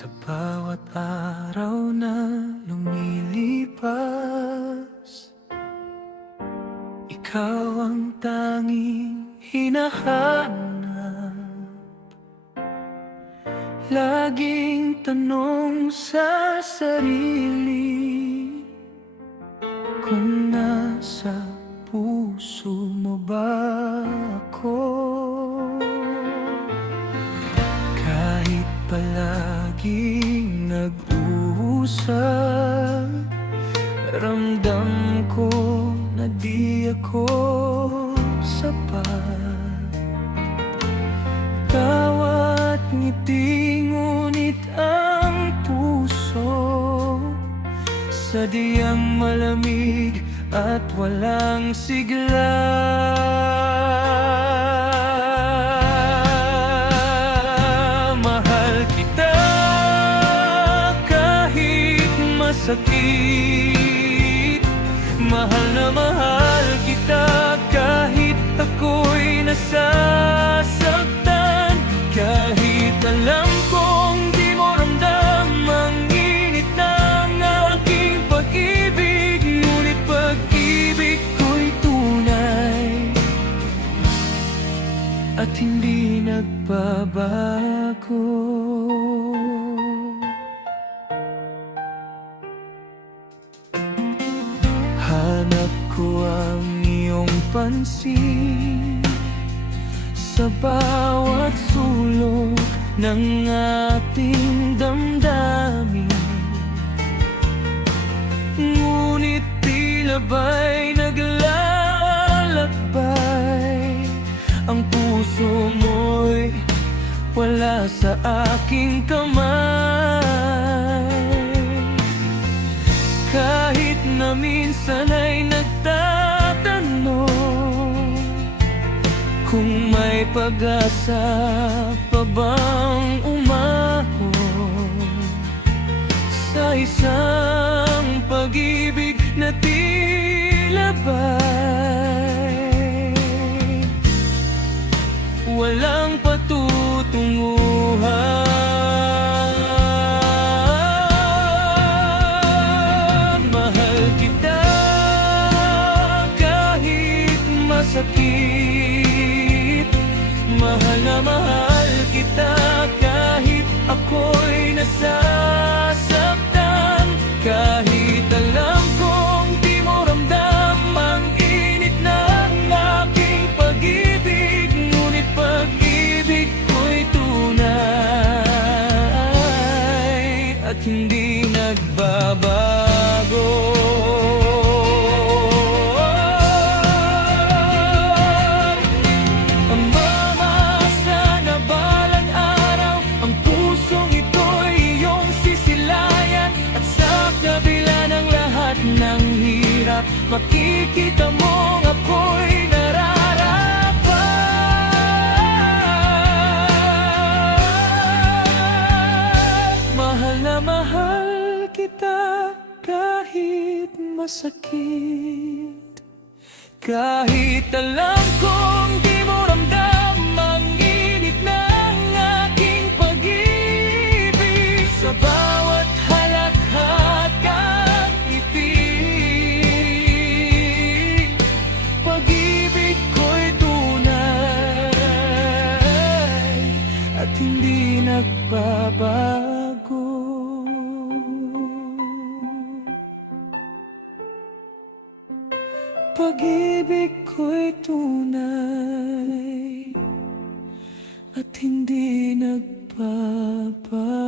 Sa bawat araw na lumilipas, ikaw ang tanging hinahanap. Laging tanong sa sarili, kung nasa puso mo ba ako? Kahit palaging nag-uusap, ramdam ko na di ako sapat. Bawat ngiti, ngunit ang puso sadyang malamig at walang sigla. Mahal kita kahit masakit, mahal na mahal kita kahit ako'y nasasaktan. Kahit alam kong di mo ramdam ang init ng aking pag-ibig, ngunit pag-ibig ko'y tunay at hindi nagbabago. Hanap ko ang iyong pansin sa bawat sulok ng ating damdamin, ngunit tila ba'y naglalakbay ang puso mo'y wala sa aking kamay. Kahit na minsan ay nagtatanong kung may pag-asa pa bang umahon sa isang pag-ibig na tila ba'y walang patutunguhan. Mahal kita kahit masakit, mahal na mahal kita kahit ako'y nasasaktan. Kahit alam kong di mo ramdam ang init ng aking pag-ibig, ngunit pag-ibig ko'y tunay at hindi nagbabago. Ng hirap, makikita mong ako'y nararapat. Mahal na mahal kita kahit masakit, kahit alam kong di mo ramdam ang init ng aking pag-ibig. Sa bawat halakhat hindi nagbabago. Pag-ibig ko'y tunay at hindi nagbabago.